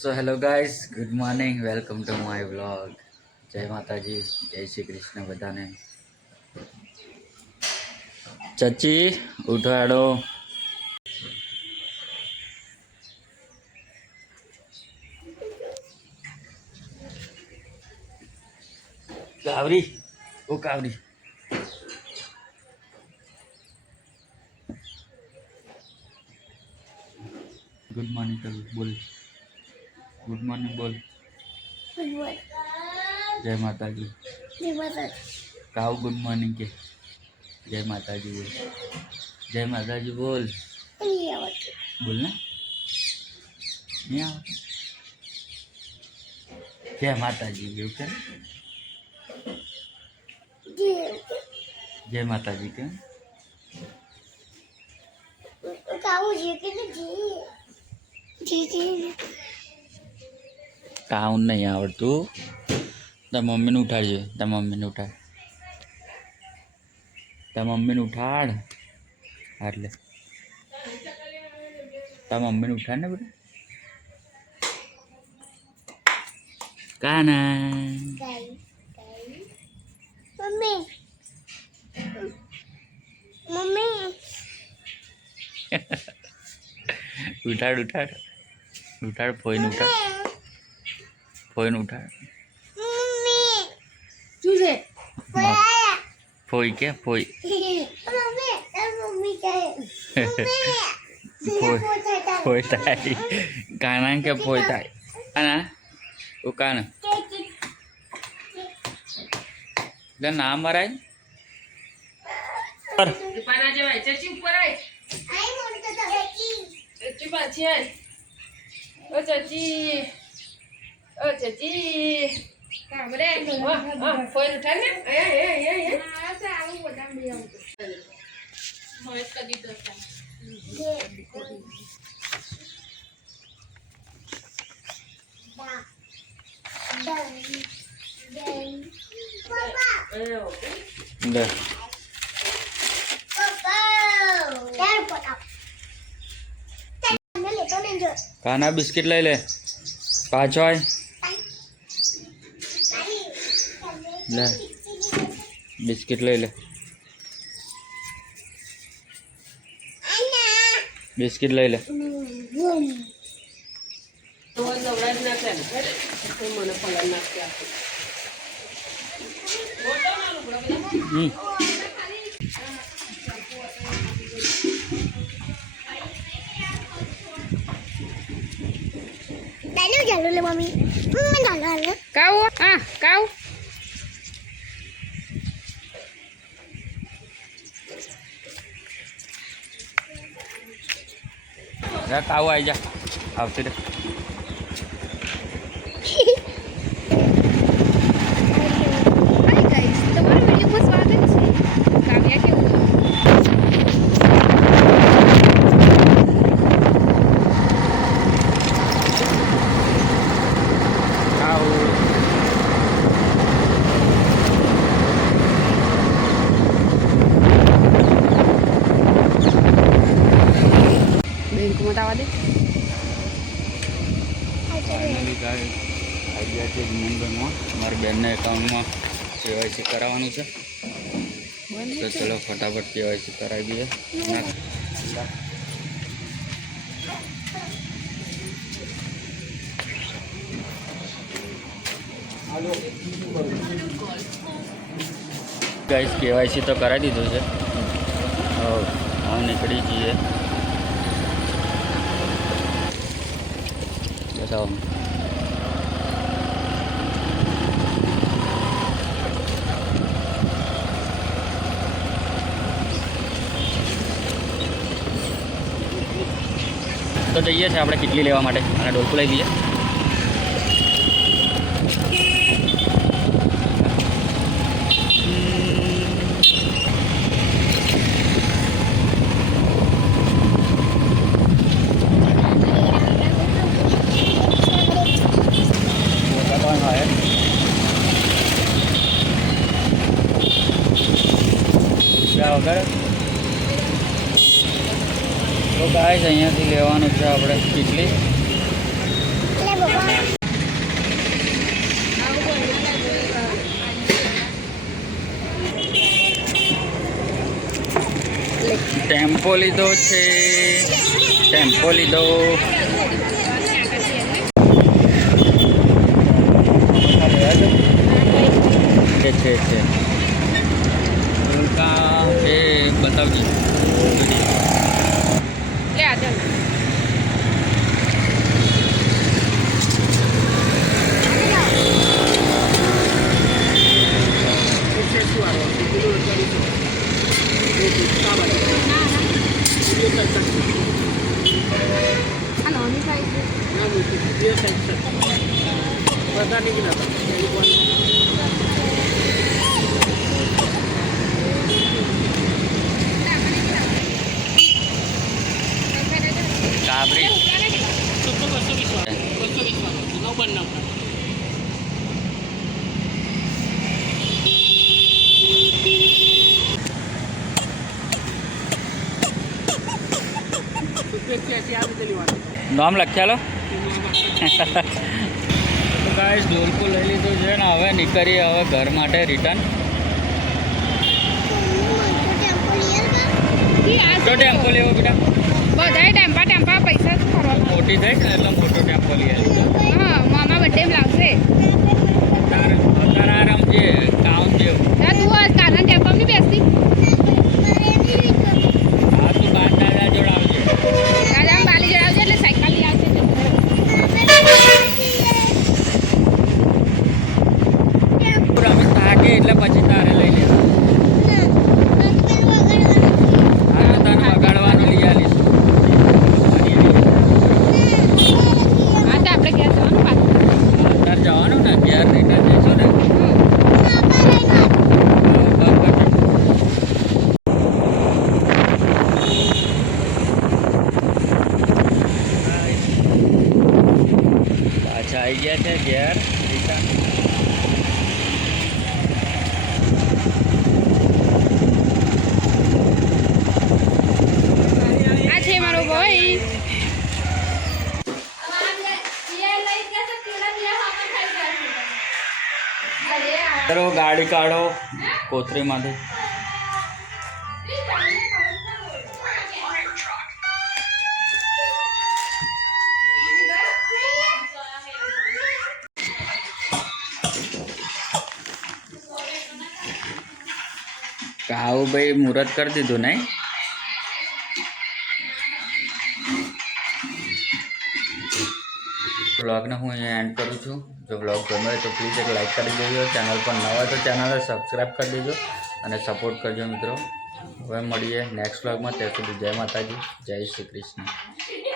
So hello guys good morning welcome to my vlog જય માતાજી જય શ્રી કૃષ્ણ બધાને ચચી ઉઠો હેડો કાવરી ઓ કાવરી ગુડ મોર્નિંગ કરું બોલ ગુડ મોર્નિંગ બોલ. જય માતાજી. કાવ ગુડ મોર્નિંગ કે. જય માતાજી બોલ. જય માતાજી બોલ. બોલ ને. નહીં આવડતું? જય માતાજી એવું કે. જય માતાજી કે કાઉન નહીં આવડતું? તાર મમ્મીને ઉઠાડજો. તાર મમ્મીને ઉઠાડ. તાર મમ્મીને ઉઠાડ. એટલે તાર મમ્મીને ઉઠાડ ને બધું. કાના? મમ્મી. મમ્મી. ઉઠાડ ઉઠાડ. ઉઠાડ ફોઈને ઉઠાડ. ફોઈને ઉઠાડ મમ્મી શું છે ફોઈ કે ફોઈ મમ્મી તાર મમ્મી કહે મમ્મી ફોઈ ફોઈ થાય કાના કે ફોઈ થાય કાના ઓ કાના એટલે ના મરાય પાના જવાય ચચી ઉપર આય આઈ મોટો તો બેટી ચચી પાછી આય ઓ ચચી ઓ ચચી કામ રે હા હા ફોન ઉઠા ને આય આય આય આય આ આવું બધા બે આવતો હવે કદી તો દા દન દન પપ્પા લે પપ્પા તાર પપ્પા તાર લે તો ને જો કાના બિસ્કિટ લઈ લે પાછો આય લે બિસ્કિટ લઈ લે. બિસ્કિટ લઈ લે. હમ. ચાલો ચાલો લે જા કાવ આવી જા. આવતી રે હાય ગાઈસ તમારા વિડીયોમાં સ્વાગત છે કાવ્યા કેવું કાવ આવવા દે આવી ગયા છે મુંબઈમાં મારી બેનને એકાઉન્ટમાં કેવાયસી કરાવવાનું છે. તો ચલો ફટાફટ કેવાયસી કરાવી દઈએ. ગાઈસ કેવાયસી તો કરાવી દીધું છે. હવે નીકળી જઈએ. બતાવો તો જઈએ છીએ આપણે કેટલી લેવા માટે. અને ડોલકું લઈ લઈએ. વગર તો ગાય અહીંયાથી લેવાનું છે આપણે કેટલી ટેમ્પો લીધો છે. ટેમ્પો લીધો. છે છે છે. ઉલ્કા એ બતાવજી લે આ ચાલ આ નાની સાઈઝ નામ લખ્યા લો ગાઈસ ઢોલકું લઈ લીધું છે ને હવે નીકળીએ હવે ઘર માટે રિટર્ન મોટો ટેમ્પો લેવો બેટા. બધા ટેમ્પા ટેમ્પા પૈસા મોટી થઈ ને એટલે મોટો ટેમ્પો લઈ આવી હા મામા બર્થડે લાવશે અત્યારે અત્યારે આરામ છે કામ જેવું ના તું આ કાના ટેમ્પા ની બેસતી આ તું બાર દાદા જોડાવજે દાદા બાલી જણાવજો એટલે સાયકલ લઈ આવશે અમે થાકે એટલે પછી તારે લઈ લે હા તો તને વગાડવાનું લઈ આવીશું હા તો આપણે ઘેર જવાનું પાછું અત્યારે જવાનું ને ઘેર રિટર્ન જઈશું ને હા, બસ પછી. પાછા આવી ગયા છે ઘેર ચલો ગાડી કાઢો કોથરીમાંથી કાવુભાઈ મુહૂર્ત કરી દીધું નહીં? બ્લોગને હું અહીંયા એન્ડ કરું છું. જો બ્લોગ ગમે તો પ્લીઝ એક લાઈક કરી દેજો. ચેનલ પર નવા તો ચેનલ સબસ્ક્રાઈબ કરી દેજો અને સપોર્ટ કરજો મિત્રો. હવે મળીએ નેક્સ્ટ બ્લોગમાં ત્યાં સુધી જય માતાજી, જય શ્રી કૃષ્ણ.